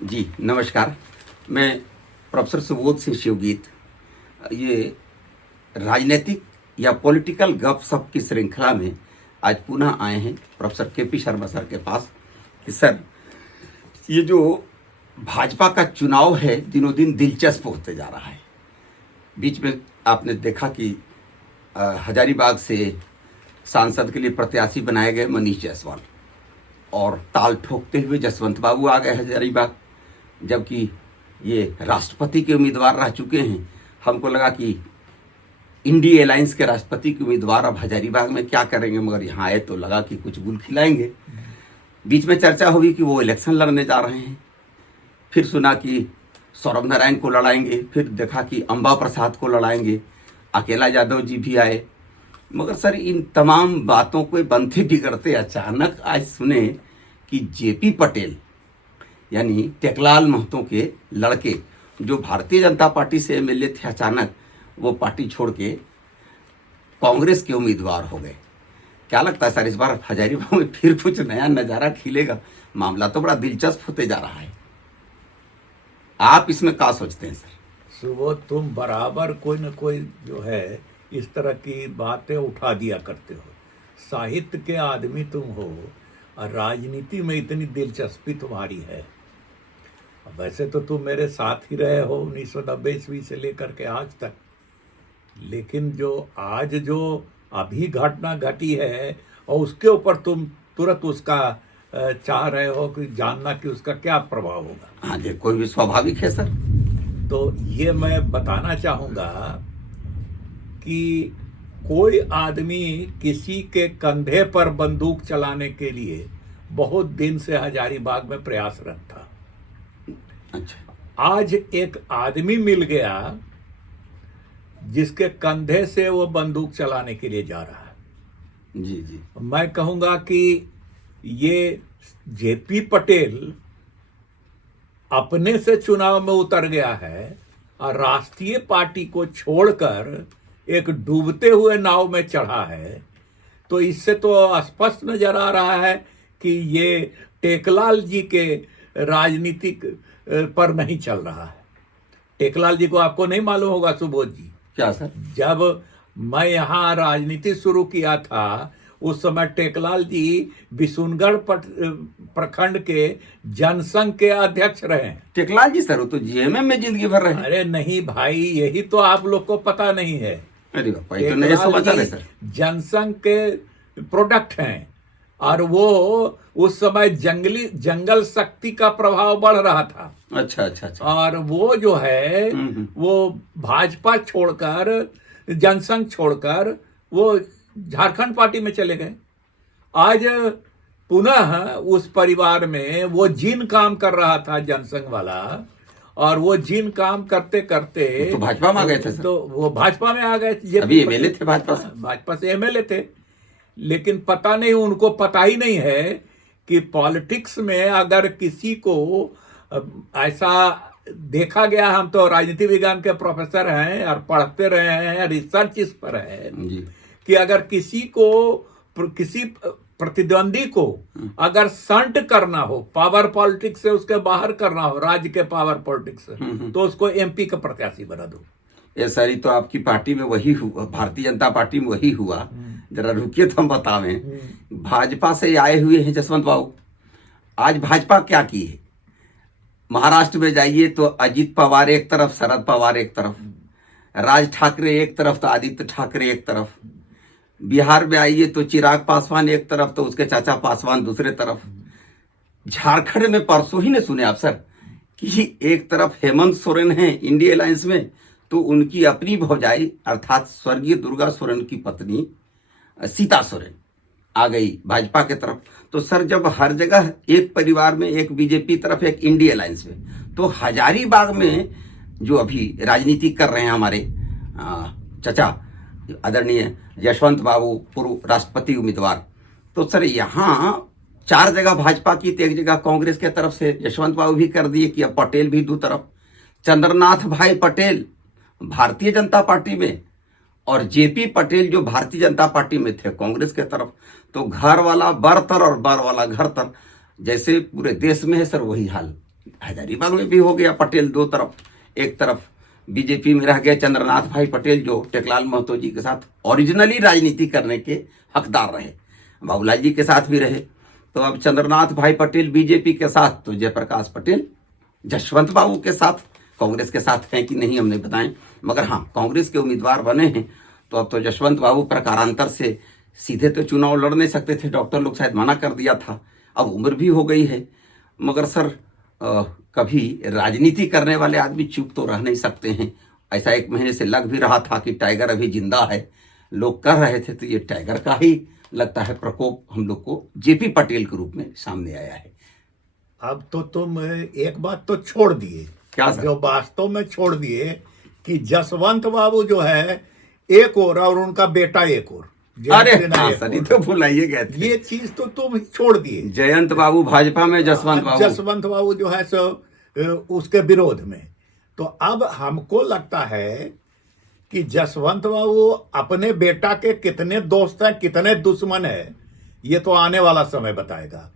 जी नमस्कार। मैं प्रोफेसर सुबोध सिंह शिवगीत। ये राजनीतिक या पॉलिटिकल गपशप की श्रृंखला में आज पुनः आए हैं प्रोफेसर के.पी. शर्मा सर के पास कि सर, ये जो भाजपा का चुनाव है दिनों दिन दिलचस्प होते जा रहा है। बीच में आपने देखा कि हजारीबाग से सांसद के लिए प्रत्याशी बनाए गए मनीष जायसवाल और ताल ठोकते हुए जसवंत बाबू आ गए हजारीबाग, जबकि ये राष्ट्रपति के उम्मीदवार रह चुके हैं। हमको लगा कि इंडिया अलायंस के राष्ट्रपति के उम्मीदवार अब हजारीबाग में क्या करेंगे, मगर यहाँ आए तो लगा कि कुछ गुल खिलाएंगे। बीच में चर्चा हुई कि वो इलेक्शन लड़ने जा रहे हैं, फिर सुना कि सौरभ नारायण को लड़ाएंगे, फिर देखा कि अंबा प्रसाद को लड़ाएंगे, अकेला यादव जी भी आए। मगर सर, इन तमाम बातों को बनते बिगड़ते अचानक आज सुने कि जेपी पटेल यानी टेकलाल महतो के लड़के जो भारतीय जनता पार्टी से एमएलए थे, अचानक वो पार्टी छोड़ के कांग्रेस के उम्मीदवार हो गए। क्या लगता है सर, इस बार हजारीबाग में फिर कुछ नया नजारा खिलेगा? मामला तो बड़ा दिलचस्प होते जा रहा है। आप इसमें क्या सोचते हैं सर? सुबोध, तुम बराबर कोई न कोई जो है इस तरह की बातें उठा दिया करते हो। साहित्य के आदमी तुम हो और राजनीति में इतनी दिलचस्पी तुम्हारी है। वैसे तो तुम मेरे साथ ही रहे हो 1990 ईस्वी से लेकर के आज तक, लेकिन जो अभी घटना घटी है और उसके ऊपर तुम तुरंत उसका चाह रहे हो कि जानना कि उसका क्या प्रभाव होगा। हाँ जी, कोई भी स्वाभाविक है सर। तो ये मैं बताना चाहूँगा कि कोई आदमी किसी के कंधे पर बंदूक चलाने के लिए बहुत दिन से हजारीबाग में प्रयासरत था। अच्छा। आज एक आदमी मिल गया जिसके कंधे से वो बंदूक चलाने के लिए जा रहा है। जी जी। मैं कहूँगा कि ये जेपी पटेल अपने से चुनाव में उतर गया है और राष्ट्रीय पार्टी को छोड़कर एक डूबते हुए नाव में चढ़ा है। तो इससे तो स्पष्ट नजर आ रहा है कि ये टेकलाल जी के राजनीतिक पर नहीं चल रहा है। टेकलाल जी को आपको नहीं मालूम होगा सुबोध जी। क्या सर? जब मैं यहाँ राजनीति शुरू किया था उस समय टेकलाल जी बिशुनगढ़ प्रखंड के जनसंघ के अध्यक्ष रहे हैं। टेकलाल जी सर, वो तो जीएमएम में जिंदगी भर रहे। अरे नहीं भाई, यही तो आप लोग को पता नहीं है। अरे बापा, ये तो नए समाचार है सर। जनसंघ के प्रोडक्ट हैं और वो उस समय जंगल शक्ति का प्रभाव बढ़ रहा था। अच्छा अच्छा अच्छा। और वो जो है वो भाजपा छोड़कर, जनसंघ छोड़कर वो झारखंड पार्टी में चले गए। आज पुनः उस परिवार में वो जिन काम कर रहा था जनसंघ वाला, और वो जिन काम करते करते तो भाजपा में आ गए थे सर। तो वो भाजपा में आ गए। अभी एमएलए थे भाजपा से। भाजपा से एमएलए थे, लेकिन पता नहीं, उनको पता ही नहीं है कि पॉलिटिक्स में अगर किसी को ऐसा देखा गया, हम तो राजनीति विज्ञान के प्रोफेसर हैं और पढ़ते रहे हैं, रिसर्च इस पर है जी। कि अगर किसी प्रतिद्वंदी को अगर संट करना हो, पावर पॉलिटिक्स से उसके बाहर करना हो, राज्य के पावर पॉलिटिक्स से, तो उसको एमपी का प्रत्याशी बना दो। ये सारी तो आपकी पार्टी में वही हुआ, भारतीय जनता पार्टी में वही हुआ। जरा रुकिए तो हम बतावें। भाजपा से आए हुए हैं जसवंत बाबू। आज भाजपा क्या की है? महाराष्ट्र में जाइए तो अजीत पवार एक तरफ, शरद पवार एक तरफ, राज ठाकरे एक तरफ तो आदित्य ठाकरे एक तरफ। बिहार में आइए तो चिराग पासवान एक तरफ तो उसके चाचा पासवान दूसरे तरफ। झारखंड में परसों ही ने सुने आप सर कि एक तरफ हेमंत सोरेन है इंडिया अलायंस में, तो उनकी अपनी भौजाई अर्थात स्वर्गीय दुर्गा सोरेन की पत्नी सीता सोरेन आ गई भाजपा के तरफ। तो सर, जब हर जगह एक परिवार में एक बीजेपी तरफ, एक इंडिया अलायंस में, तो हजारीबाग में जो अभी राजनीति कर रहे हैं हमारे चचा आदरणीय यशवंत बाबू, पूर्व राष्ट्रपति उम्मीदवार, तो सर यहाँ 4 जगह भाजपा की तो 1 जगह कांग्रेस के तरफ से यशवंत बाबू भी कर दिए कि अब पटेल भी 2 तरफ। चंद्रनाथ भाई पटेल भारतीय जनता पार्टी में और जेपी पटेल जो भारतीय जनता पार्टी में थे कांग्रेस के तरफ। तो घर वाला बरतर और बर वाला घर तर, जैसे पूरे देश में है सर वही हाल हजारीबाग में भी हो गया पटेल दो तरफ, एक तरफ बीजेपी में रह गए चंद्रनाथ भाई पटेल जो टेकलाल महतो जी के साथ ओरिजिनली राजनीति करने के हकदार रहे, बाबूलाल जी के साथ भी रहे। तो अब चंद्रनाथ भाई पटेल बीजेपी के साथ, तो जयप्रकाश पटेल जसवंत बाबू के साथ, कांग्रेस के साथ हैं कि नहीं हमने बताएं, मगर हाँ कांग्रेस के उम्मीदवार बने हैं। तो अब तो जसवंत बाबू प्रकारांतर से सीधे तो चुनाव लड़ नहीं सकते थे, डॉक्टर लोग शायद मना कर दिया था, अब उम्र भी हो गई है। मगर सर कभी राजनीति करने वाले आदमी चुप तो रह नहीं सकते हैं। ऐसा 1 महीने से लग भी रहा था कि टाइगर अभी जिंदा है, लोग कर रहे थे, तो ये टाइगर का ही लगता है प्रकोप हम लोग को जेपी पटेल के रूप में सामने आया है। अब तो तुम एक बात तो छोड़ दिए, क्या सर? जो वास्तव में छोड़ दिए कि जसवंत बाबू जो है एक और उनका बेटा एक और, अरे जयंत सिन्हा हाँ एक सर, और। ये तो भुलाइए गए थे। ये चीज तो तुम छोड़ दिए। जयंत बाबू भाजपा में, जसवंत बाबू जो है सो उसके विरोध में। तो अब हमको लगता है कि जसवंत बाबू अपने बेटा के कितने दोस्त हैं कितने दुश्मन हैं, ये तो आने वाला समय बताएगा।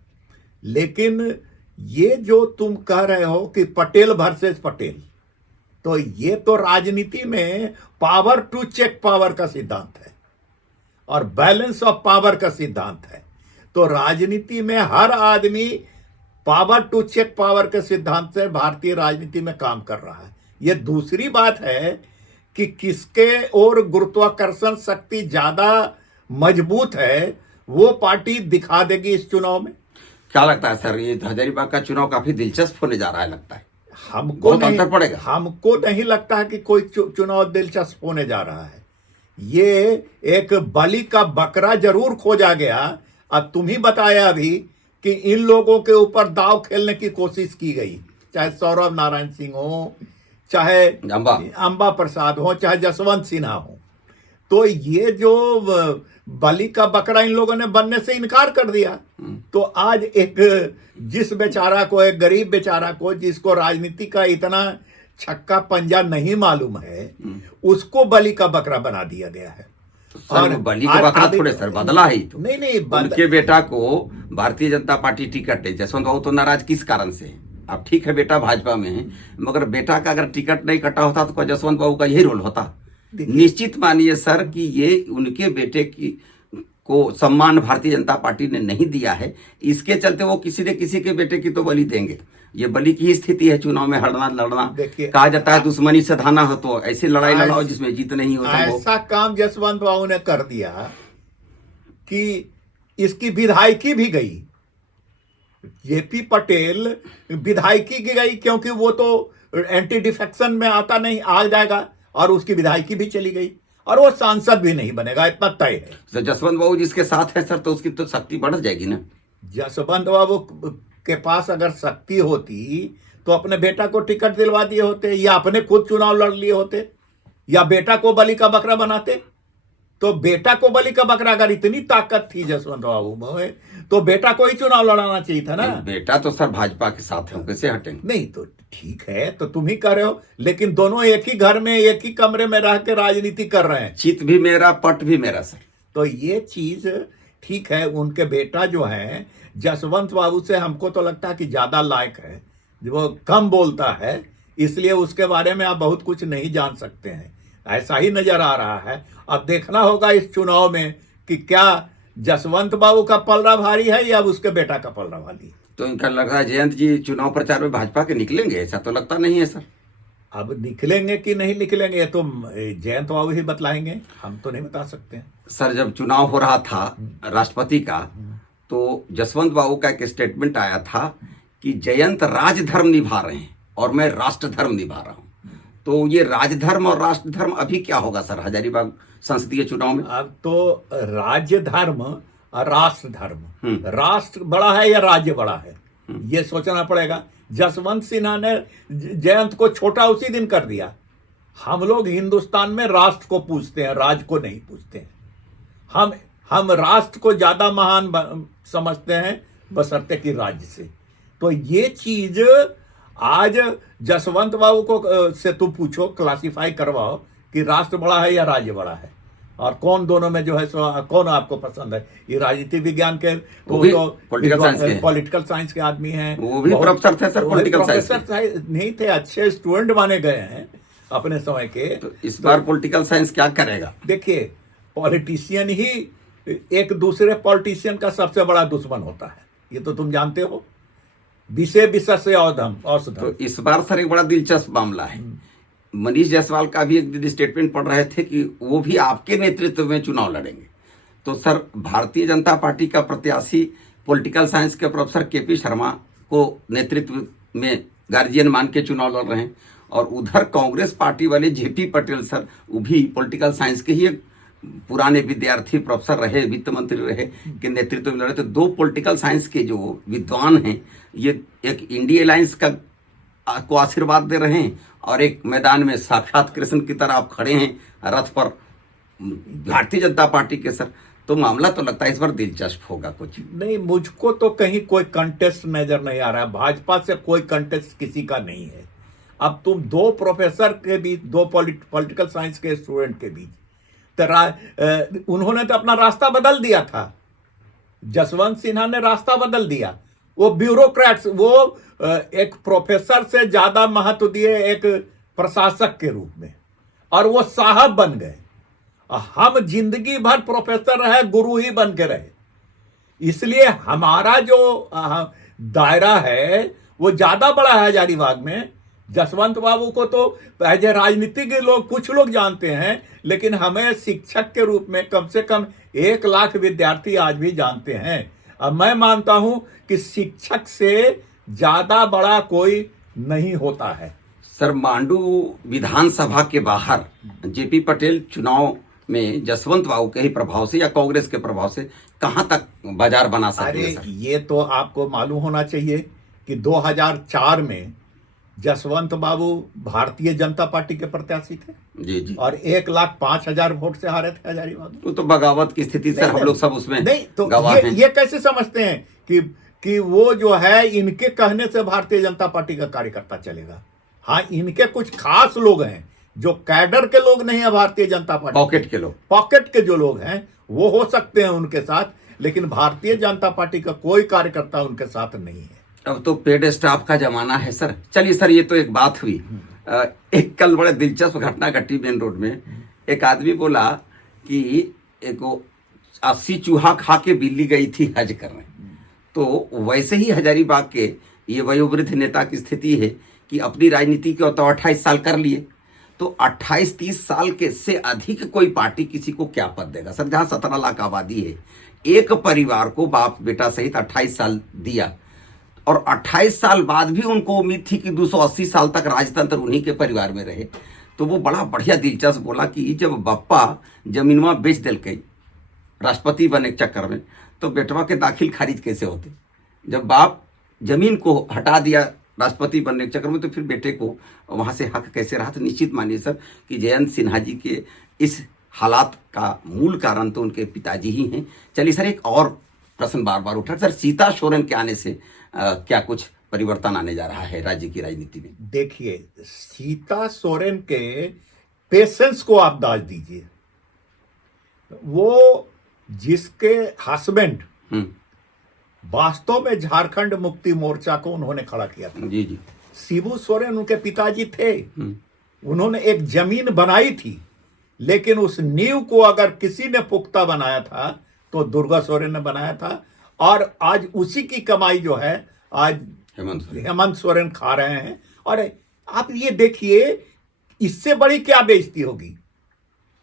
लेकिन ये जो तुम कह रहे हो कि पटेल वर्सेस पटेल, तो ये तो राजनीति में पावर टू चेक पावर का सिद्धांत है और बैलेंस ऑफ पावर का सिद्धांत है। तो राजनीति में हर आदमी पावर टू चेक पावर के सिद्धांत से भारतीय राजनीति में काम कर रहा है। यह दूसरी बात है कि किसके और गुरुत्वाकर्षण शक्ति ज्यादा मजबूत है, वो पार्टी दिखा देगी इस चुनाव में। क्या लगता है सर, ये हजारीबाग का चुनाव काफी दिलचस्प होने जा रहा है, लगता है हमको बहुत नहीं, अंतर पड़ेगा। हमको नहीं लगता है कि कोई चुनाव दिलचस्प होने जा रहा है। ये एक बलि का बकरा जरूर खोजा गया। अब तुम ही बताया अभी कि इन लोगों के ऊपर दांव खेलने की कोशिश की गई, चाहे सौरभ नारायण सिंह हो, चाहे अंबा प्रसाद हो, चाहे जसवंत सिन्हा हो। तो ये जो बलि का बकरा इन लोगों ने बनने से इनकार कर दिया। तो आज एक जिस बेचारा को, एक गरीब बेचारा को जिसको राजनीति का इतना छक्का पंजा नहीं मालूम है, उसको बलि का बकरा बना दिया गया है। सर बलि का बकरा थोड़े सर बदला है, तो नहीं उनके बेटा को भारतीय जनता पार्टी टिकट है। जसवंत बाबू तो नाराज किस कारण से है? अब ठीक है बेटा भाजपा में है, मगर बेटा का अगर टिकट नहीं कटा होता तो जसवंत बाबू का यही रोल होता। निश्चित मानिए सर कि ये उनके बेटे की को सम्मान भारतीय जनता पार्टी ने नहीं दिया है, इसके चलते वो किसी न किसी के बेटे की तो बलि देंगे। ये बलि की स्थिति है चुनाव में हरना लड़ना। कहा जाता है दुश्मनी से धाना हो, तो ऐसी लड़ाई लड़ाओ जिसमें जीत नहीं हो। ऐसा काम जसवंत बाबू ने कर दिया कि इसकी विधायकी भी गई। जेपी पटेल विधायकी की गई क्योंकि वो तो एंटी डिफेक्शन में आता नहीं, आ जाएगा, और उसकी विधायकी भी चली गई और वो सांसद भी नहीं बनेगा, इतना तय है। तो जसवंत बाबू जिसके साथ है सर, तो उसकी तो शक्ति बढ़ जाएगी ना। जसवंत बाबू के पास अगर शक्ति होती तो अपने बेटा को टिकट दिलवा दिए होते, या अपने खुद चुनाव लड़ लिए होते, या बेटा को बलि का बकरा बनाते। तो बेटा को बलि का बकरा, अगर इतनी ताकत थी जसवंत बाबू में, तो बेटा को ही चुनाव लड़ाना चाहिए था ना। बेटा तो सर भाजपा के साथ है, कैसे हटेंगे? नहीं तो ठीक है, तो तुम ही कर रहे हो, लेकिन दोनों एक ही घर में एक ही कमरे में रह के राजनीति कर रहे हैं। चित भी मेरा पट भी मेरा सर। तो ये चीज ठीक है। उनके बेटा जो है जसवंत बाबू से हमको तो लगता है कि ज्यादा लायक है, वो कम बोलता है, इसलिए उसके बारे में आप बहुत कुछ नहीं जान सकते हैं, ऐसा ही नजर आ रहा है। अब देखना होगा इस चुनाव में कि क्या जसवंत बाबू का पलड़ा भारी है या उसके बेटा का पलड़ा भारी। तो इनका लग रहा है जयंत जी चुनाव प्रचार में भाजपा के निकलेंगे, ऐसा तो लगता नहीं है सर। अब निकलेंगे कि नहीं निकलेंगे ये तो जयंत बाबू ही बतलाएंगे, हम तो नहीं बता सकते हैं। सर जब चुनाव हो रहा था राष्ट्रपति का, तो जसवंत बाबू का एक स्टेटमेंट आया था कि जयंत राजधर्म निभा रहे हैं और मैं राष्ट्र धर्म निभा रहा हूं। तो ये राजधर्म और राष्ट्र धर्म अभी क्या होगा सर हजारीबाग संसदीय चुनाव में? अब तो राज्य धर्म और राष्ट्र धर्म, राष्ट्र बड़ा है या राज्य बड़ा है, ये सोचना पड़ेगा। जसवंत सिन्हा ने जयंत को छोटा उसी दिन कर दिया। हम लोग हिंदुस्तान में राष्ट्र को पूछते हैं, राज्य को नहीं पूछते हैं। हम राष्ट्र को ज्यादा महान समझते हैं बशर्ते कि राज्य से। तो ये चीज आज जसवंत बाबू को से तुम पूछो, क्लासिफाई करवाओ कि राष्ट्र बड़ा है या राज्य बड़ा है, और कौन दोनों में जो है सो कौन आपको पसंद है? ये राजनीति विज्ञान के वो भी political science के हैं। पॉलिटिकल साइंस के आदमी हैं, वो भी बहुत- प्रोफेसर थे सर वो पॉलिटिकल साइंस प्रोफेसर नहीं थे, अच्छे स्टूडेंट माने गए हैं अपने समय के। तो इस बार पॉलिटिकल साइंस क्या करेगा? देखिए, पॉलिटिशियन ही एक दूसरे पॉलिटिशियन का सबसे बड़ा दुश्मन होता है, ये तो तुम जानते हो। विषय विषय से औषधम। तो इस बार सर एक बड़ा दिलचस्प मामला है। मनीष जायसवाल का भी एक दिन स्टेटमेंट पढ़ रहे थे कि वो भी आपके नेतृत्व में चुनाव लड़ेंगे। तो सर भारतीय जनता पार्टी का प्रत्याशी पॉलिटिकल साइंस के प्रोफेसर केपी शर्मा को नेतृत्व में गार्जियन मान के चुनाव लड़ रहे हैं, और उधर कांग्रेस पार्टी वाले जेपी पटेल सर, वो भी पॉलिटिकल साइंस के ही एक पुराने विद्यार्थी प्रोफेसर रहे, वित्त मंत्री रहे, के नेतृत्व में लड़े। तो दो पॉलिटिकल साइंस के जो विद्वान हैं, ये एक इंडिया अलायंस का को आशीर्वाद दे रहे हैं, और एक मैदान में साक्षात कृष्ण की तरह आप खड़े हैं रथ पर भारतीय जनता पार्टी के सर। तो मामला तो लगता है इस बार दिलचस्प होगा कुछ। नहीं, मुझको तो कहीं कोई कंटेस्ट नजर नहीं आ रहा है। भाजपा से कोई कंटेस्ट किसी का नहीं है। अब तुम दो प्रोफेसर के बीच, दो पॉलिटिकल साइंस के स्टूडेंट के बीच, तो उन्होंने तो अपना रास्ता बदल दिया था। जसवंत सिन्हा ने रास्ता बदल दिया। वो ब्यूरोक्रेट्स, वो एक प्रोफेसर से ज्यादा महत्व दिए एक प्रशासक के रूप में, और वो साहब बन गए। हम जिंदगी भर प्रोफेसर रहे, गुरु ही बन के रहे। इसलिए हमारा जो दायरा है वो ज्यादा बड़ा है हजारीबाग में। जसवंत बाबू को तो एज ए राजनीतिक लोग, कुछ लोग जानते हैं, लेकिन हमें शिक्षक के रूप में कम से कम 1 लाख विद्यार्थी आज भी जानते हैं। अब मैं मानता हूं कि शिक्षक से ज्यादा बड़ा कोई नहीं होता है। सर मांडू विधानसभा के बाहर जेपी पटेल चुनाव में जसवंत बाबू के ही प्रभाव से या कांग्रेस के प्रभाव से कहां तक बाजार बना सकते हैं? अरे ये तो आपको मालूम होना चाहिए कि 2004 में जसवंत बाबू भारतीय जनता पार्टी के प्रत्याशी थे जी जी, और 1,05,000 वोट से हारे थे हजारीबाग। वो तो बगावत की स्थिति सर, हम लोग सब उसमें नहीं तो गवाह हैं। ये कैसे समझते हैं कि वो जो है इनके कहने से भारतीय जनता पार्टी का कार्यकर्ता चलेगा? हाँ, इनके कुछ खास लोग हैं जो कैडर के लोग नहीं है भारतीय जनता पार्टी, पॉकेट के लोग, पॉकेट के जो लोग हैं वो हो सकते हैं उनके साथ, लेकिन भारतीय जनता पार्टी का कोई कार्यकर्ता उनके साथ नहीं है। अब तो पेड स्टाफ का जमाना है सर। चलिए सर, ये तो एक बात हुई। एक कल बड़े दिलचस्प घटना घटी मेन रोड में। एक आदमी बोला कि एक 80 चूहा खा के बिल्ली गई थी हज करने। तो वैसे ही हजारीबाग के ये वयोवृद्ध नेता की स्थिति है कि अपनी राजनीति के तो 28 साल कर लिए, तो 28-30 साल के से अधिक कोई पार्टी किसी को क्या पद देगा सर? जहां 17 लाख आबादी है, एक परिवार को बाप बेटा सहित 28 साल दिया, और 28 साल बाद भी उनको उम्मीद थी कि 280 साल तक राजतंत्र उन्हीं के परिवार में रहे। तो वो बड़ा बढ़िया दिलचस्प बोला कि जब बप्पा जमीनवा बेच दिल गई राष्ट्रपति बने के चक्कर में, तो बेटवा के दाखिल खारिज कैसे होते? जब बाप जमीन को हटा दिया राष्ट्रपति बनने के चक्कर में, तो फिर बेटे को वहां से हक कैसे रहा? तो निश्चित मानिए सर कि जयंत सिन्हा जी के इस हालात का मूल कारण तो उनके पिताजी ही हैं। चलिए सर, एक और प्रश्न बार बार उठा सर, सीता सोरेन के आने से क्या कुछ परिवर्तन आने जा रहा है राज्य की राजनीति में? देखिए, सीता सोरेन के पेशेंस को आप दाज दीजिए। वो जिसके हस्बैंड वास्तव में झारखंड मुक्ति मोर्चा को उन्होंने खड़ा किया था, जी जी, शिबू सोरेन उनके पिताजी थे। उन्होंने एक जमीन बनाई थी, लेकिन उस नींव को अगर किसी ने पुख्ता बनाया था तो दुर्गा सोरेन ने बनाया था, और आज उसी की कमाई जो है आज हेमंत सोरेन खा रहे हैं। और आप ये देखिए, इससे बड़ी क्या बेइज्जती होगी?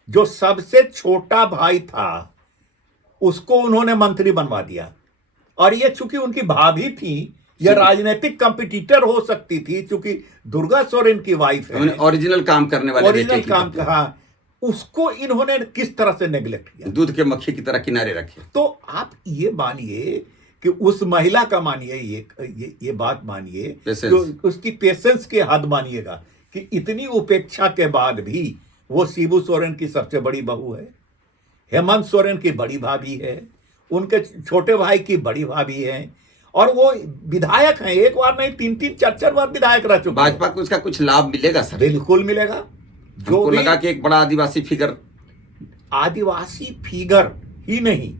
जो सबसे छोटा भाई था उसको उन्होंने मंत्री बनवा दिया, और ये चूंकि उनकी भाभी थी, यह राजनीतिक कंपटीटर हो सकती थी, चूंकि दुर्गा सोरेन की वाइफ है, ओरिजिनल काम करने वाले, ओरिजिनल काम कहा, उसको इन्होंने किस तरह से नेग्लेक्ट किया, दूध के मक्खी की तरह किनारे रखे। तो आप ये मानिए कि उस महिला का मानिए, ये बात मानिए, तो उसकी पेशेंस की हद मानिएगा कि इतनी उपेक्षा के बाद भी वो शिबू सोरेन की सबसे बड़ी बहू है, हेमंत सोरेन की बड़ी भाभी है, उनके छोटे भाई की बड़ी भाभी है, और वो विधायक हैं। एक बार नहीं, 3-3, 4-4 बार विधायक रह चुके। भाजपा को इसका कुछ लाभ मिलेगा सर? बिल्कुल मिलेगा। जो लगा कि एक बड़ा आदिवासी फिगर आदिवासी फिगर ही नहीं,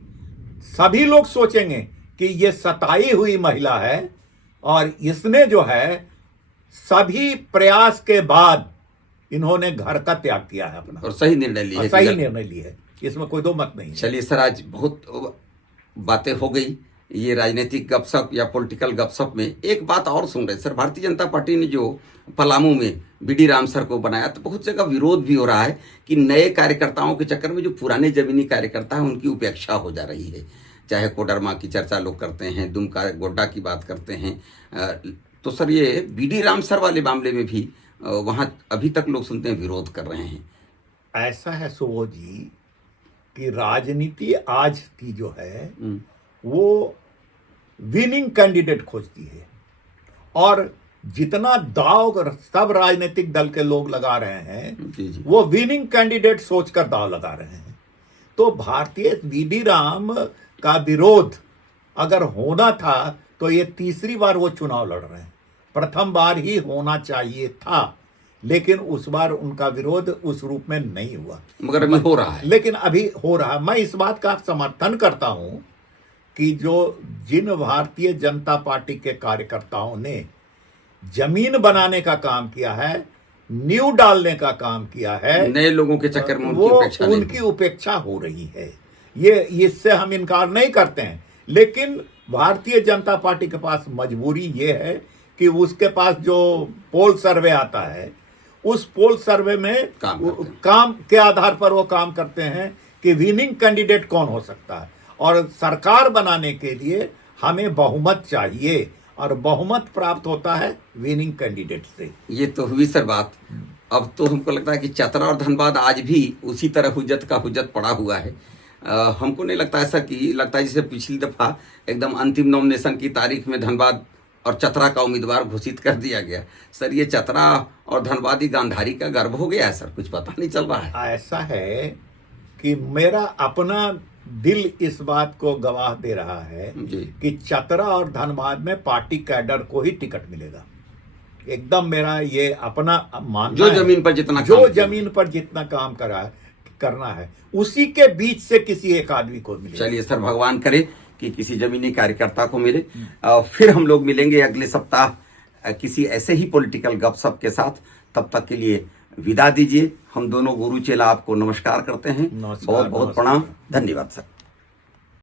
सभी लोग सोचेंगे कि ये सताई हुई महिला है और इसने जो है सभी प्रयास के बाद इन्होंने घर का त्याग किया है अपना, और सही निर्णय लिए और सही निर्णय लिया है, इसमें कोई दो मत नहीं है। चलिए सर, आज बहुत बातें हो गई ये राजनीतिक गपशप या पॉलिटिकल गपशप में। एक बात और सुन रहे सर, भारतीय जनता पार्टी ने जो पलामू में बीडी राम सर को बनाया, तो बहुत जगह विरोध भी हो रहा है कि नए कार्यकर्ताओं के चक्कर में जो पुराने जमीनी कार्यकर्ता हैं उनकी उपेक्षा हो जा रही है। चाहे कोडरमा की चर्चा लोग करते हैं, दुमका गोड्डा की बात करते हैं, तो सर ये बीडी राम सर वाले मामले में भी वहाँ अभी तक लोग सुनते हैं विरोध कर रहे हैं। ऐसा है सुबोध जी कि राजनीति आज की जो है वो विनिंग कैंडिडेट खोजती है, और जितना दाव सब राजनीतिक दल के लोग लगा रहे हैं जी जी। वो विनिंग कैंडिडेट सोचकर दाव लगा रहे हैं। तो भारतीय बीडी राम का विरोध अगर होना था तो ये तीसरी बार वो चुनाव लड़ रहे हैं, प्रथम बार ही होना चाहिए था, लेकिन उस बार उनका विरोध उस रूप में नहीं हुआ, मगर अभी हो रहा है। लेकिन अभी हो रहा है। मैं इस बात का समर्थन करता हूं कि जो जिन भारतीय जनता पार्टी के कार्यकर्ताओं ने जमीन बनाने का काम किया है, नींव डालने का काम किया है, नए लोगों के चक्कर में वो उनकी उनकी उपेक्षा हो रही है। ये इससे हम इनकार नहीं करते हैं, लेकिन भारतीय जनता पार्टी के पास मजबूरी ये है कि उसके पास जो पोल सर्वे आता है, उस पोल सर्वे में काम के आधार पर वो काम करते हैं कि विनिंग कैंडिडेट कौन हो सकता है, और सरकार बनाने के लिए हमें बहुमत चाहिए, और बहुमत प्राप्त होता है विनिंग कैंडिडेट से। ये तो हुई सर बात। अब तो हमको लगता है कि चतरा और धनबाद आज भी उसी तरह हुज्जत का हुज्जत पड़ा हुआ है। हमको नहीं लगता ऐसा, कि लगता है जैसे पिछली दफा एकदम अंतिम नॉमिनेशन की तारीख में धनबाद और चतरा का उम्मीदवार घोषित कर दिया गया। सर ये चतरा और धनबादी गांधारी का गर्व हो गया है सर, कुछ पता नहीं चल रहा है। ऐसा है कि मेरा अपना दिल इस बात को गवाह दे रहा है कि चतरा और धनबाद में पार्टी कैडर को ही टिकट मिलेगा। एकदम मेरा ये अपना मानना जो जमीन पर जितना काम करना है उसी के बीच से किसी एक आदमी को मिले। चलिए सर, भगवान करे कि किसी जमीनी कार्यकर्ता को मिले। फिर हम लोग मिलेंगे अगले सप्ताह किसी ऐसे ही पॉलिटिकल गपशप के साथ। तब तक के लिए विदा दीजिए। हम दोनों गुरु चेला आपको नमस्कार करते हैं। बहुत बहुत प्रणाम, धन्यवाद सर।